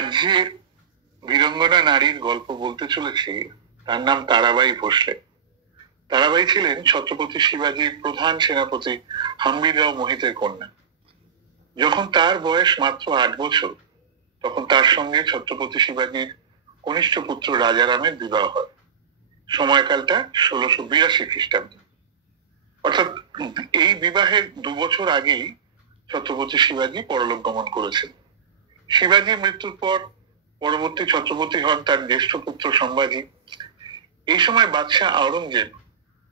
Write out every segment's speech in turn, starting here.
আজ যে বীরাঙ্গনা নারীর গল্প বলতে চলেছি তার নাম তারাবাই ভোসলে। তারাবাই ছিলেন ছত্রপতি শিবাজীর প্রধান সেনাপতি হাম্বিররাও মোহিতের কন্যা। যখন তার বয়স মাত্র 8 বছর, তখন তার সঙ্গে ছত্রপতি শিবাজীর কনিষ্ঠ পুত্র রাজারামের বিবাহ হয়। সময়কালটা 1682 খ্রিস্টাব্দ। অর্থাৎ এই বিবাহের 2 বছর আগেই ছত্রপতি শিবাজী পরলোক গমন করেছেন। শিবাজীর মৃত্যুর পর পরবর্তী ছত্রপতি হন তার জ্যেষ্ঠ পুত্র সম্ভাজি। এই সময় বাদশাহ আওরঙ্গজেব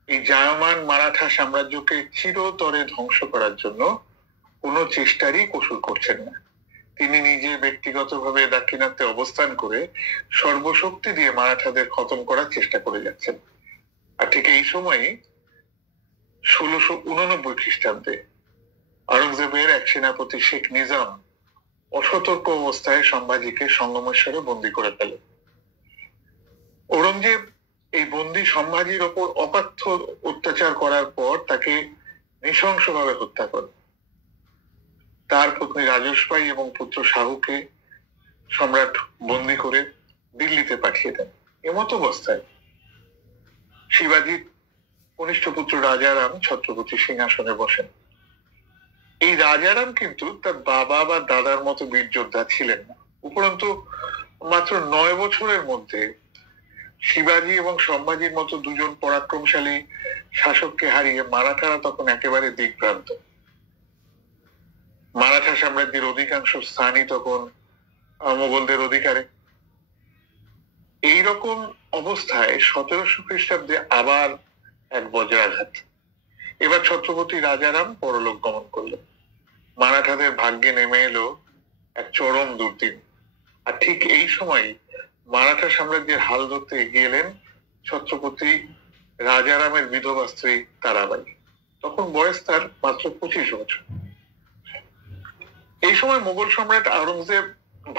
এই জায়মান মারাঠা সাম্রাজ্যকে চিরতরে ধ্বংস করার জন্য কোনো চেষ্টারই কসুর করছেন না। তিনি নিজে ব্যক্তিগতভাবে দাক্ষিণাত্যে অবস্থান করে সর্বশক্তি দিয়ে মারাঠাদের খতম করার চেষ্টা করে যাচ্ছেন। আর ঠিক এই সময়ে 1689 খ্রিস্টাব্দে আওরঙ্গজেবের এক সেনাপতি শেখ নিজাম অসতর্ক অবস্থায় সম্ভাজিকে সঙ্গমেশ্বরে বন্দী করে ফেলে। ঔরঙ্গজেব এই বন্দী সম্ভাজির ওপর অপাথ্য অত্যাচার করার পর তাকে নৃশংসভাবে হত্যা করে। তার পত্নী রাজস্বাই এবং পুত্র শাহুকে সম্রাট বন্দী করে দিল্লিতে পাঠিয়ে দেন। এমত অবস্থায় শিবাজীর কনিষ্ঠ পুত্র রাজারাম ছত্রপতি সিংহাসনে বসেন। এই রাজারাম কিন্তু তার বাবা বা দাদার মতো বীর যোদ্ধা ছিলেন না। উপরন্তু মাত্র 9 বছরের মধ্যে শিবাজী এবং সম্ভাজির মতো দুজন পরাক্রমশালী শাসককে হারিয়ে মারাঠারা তখন একেবারে দিকভ্রান্ত। মারাঠা সাম্রাজ্যের অধিকাংশ স্থানই তখন মোগলদের অধিকারে। এইরকম অবস্থায় 1700 খ্রিস্টাব্দে আবার এক বজ্রাঘাত। এবার ছত্রপতি রাজারাম পরলোক গমন করলেন। মারাঠাদের ভাগ্যে নেমে এলো এক চরম দুর্দিন। আর ঠিক এই সময় মারাঠা সাম্রাজ্যের হাল ধরতে এগিয়ে এলেন ছত্রপতি রাজারামের বিধবা স্ত্রী তারাবাই। তখন বয়স তার মাত্র 25 বছর। এই সময় মোগল সম্রাট আওরঙ্গজেব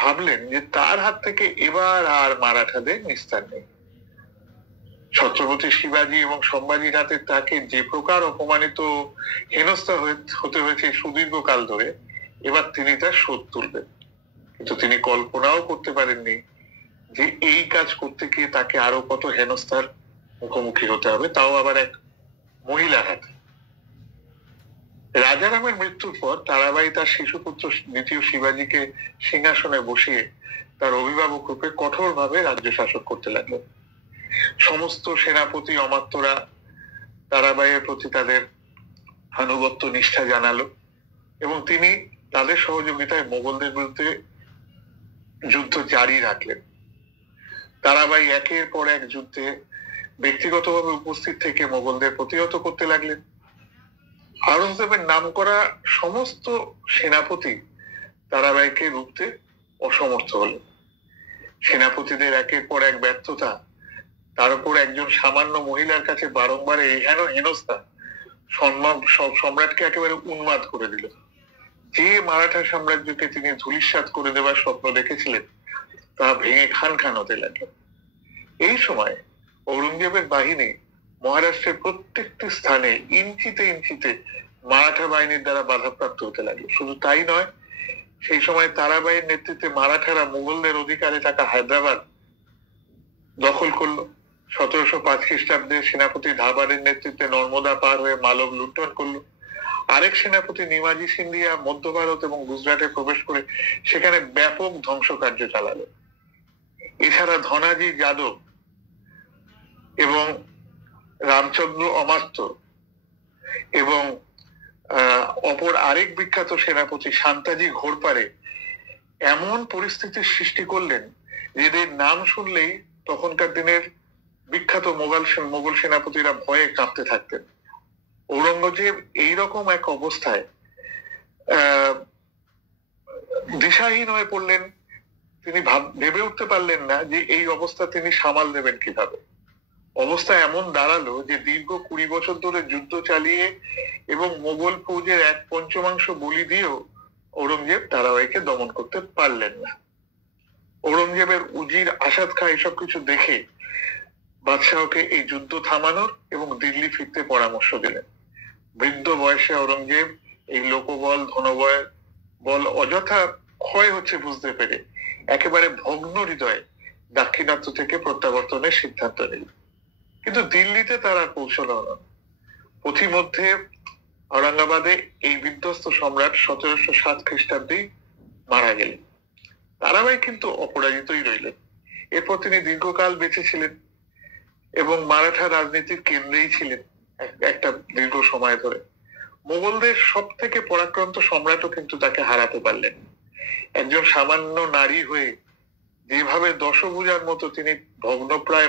ভাবলেন যে তার হাত থেকে এবার আর মারাঠাদের নিস্তার নেই। ছত্রপতি শিবাজী এবং সম্ভাজির হাতে তাকে যে প্রকার অপমানিত হেনস্থা হতে হয়েছে সুদীর্ঘ কাল ধরে, এবার তিনি তার শোধ তুলবেন। কিন্তু তিনি কল্পনাও করতে পারেননি যে এই কাজ করতে গিয়ে তাকে আরো কত হেনস্থার মুখোমুখি হতে হবে, তাও আবার এক মহিলার হাতে। রাজারামের মৃত্যুর পর তারাবাই তার শিশুপুত্র দ্বিতীয় শিবাজীকে সিংহাসনে বসিয়ে তার অভিভাবক রূপে কঠোরভাবে রাজ্য শাসক করতে লাগলেন। সমস্ত সেনাপতি অমাত্যরা তারাবাইয়ের প্রতি তাদের আনুগত্য নিষ্ঠা জানালো এবং তিনি তাদের সহযোগিতায় মোগলদের বিরুদ্ধে যুদ্ধ জারি রাখলেন। তারাবাই একের পর এক যুদ্ধে ব্যক্তিগতভাবে উপস্থিত থেকে মোগলদের প্রতিহত করতে লাগলেন। আওরঙ্গজেবের নাম করা সমস্ত সেনাপতি তারাবাইকে রুখতে অসমর্থ হলেন। সেনাপতিদের একের পর এক ব্যর্থতা, তার উপর একজন সামান্য মহিলার কাছে বারংবার এহেন হেনস্থা সম্রাটকে একেবারে উন্মাদ করে দিল। যে মারাঠা সাম্রাজ্যকে তিনি ধূলিসাৎ করে দেওয়ার স্বপ্ন দেখেছিলেন তা ভেঙে খান খান হতে লাগলো। এই সময় ঔরঙ্গজেবের বাহিনী মহারাষ্ট্রের প্রত্যেকটি স্থানে ইঞ্চিতে ইঞ্চিতে মারাঠা বাহিনীর দ্বারা বাধাপ্রাপ্ত হতে লাগলো। শুধু তাই নয়, সেই সময় তারাবাইয়ের নেতৃত্বে মারাঠারা মুঘলদের অধিকারে থাকা হায়দ্রাবাদ দখল করলো। 1705 খ্রিস্টাব্দে সেনাপতি ধাবারের নেতৃত্বে নর্মদা পার হয়ে মালব লুণ্ঠন করলো। আরেক সেনাপতি নিমাজি সিন্ধিয়া মধ্য ভারত এবং গুজরাটে প্রবেশ করে সেখানে ব্যাপক ধ্বংসকার্য চালালো। এছাড়া ধনাজি যাদব এবং রামচন্দ্র অমাত্য এবং অপর আরেক বিখ্যাত সেনাপতি শান্তাজি ঘোরপাড়ে এমন পরিস্থিতির সৃষ্টি করলেন যেদের নাম শুনলেই তখনকার দিনের বিখ্যাত মোগল সেনাপতিরা ভয়ে কাঁপতে থাকতেন। ঔরঙ্গজেব এইরকম এক অবস্থায় দিশাহীন হয়ে পড়লেন। তিনি ভেবে উঠতে পারলেন না যে এই অবস্থা তিনি সামাল দেবেন কিভাবে। অবস্থা এমন দাঁড়ালো যে দীর্ঘ 20 বছর ধরে যুদ্ধ চালিয়ে এবং মোগল ফৌজের 1/5 বলি দিয়েও ঔরঙ্গজেব তারাবাইকে দমন করতে পারলেন না। ঔরঙ্গজেবের উজির আসাদ খাঁ এসব কিছু দেখে বাদশাহকে এই যুদ্ধ থামানোর এবং দিল্লি ফিরতে পরামর্শ দিলেন। বৃদ্ধ বয়সে ঔরঙ্গজেব এই লোকবল ধনবল অযথা ক্ষয় হচ্ছে বুঝতে পেরে একেবারে ভগ্ন হৃদয়ে দাক্ষিণাত্য থেকে প্রত্যাবর্তনের সিদ্ধান্ত নিল। কিন্তু দিল্লিতে তারা পৌঁছল না। পথিমধ্যে ঔরঙ্গাবাদে এই বিধ্বস্ত সম্রাট 1707 খ্রিস্টাব্দে মারা গেলেন। তারাবাই কিন্তু অপরাজিতই রইলেন। এরপর তিনি দীর্ঘকাল বেঁচে ছিলেন এবং মারাঠা রাজনীতির কেন্দ্রেই ছিলেন একটা দীর্ঘ সময় ধরে। মোগলদের সব থেকে পরাক্রান্ত সম্রাটও কিন্তু তাকে হারাতে পারলেন। একজন সামান্য নারী হয়ে যেভাবে দশভুজার মতো তিনি ভগ্নপ্রায়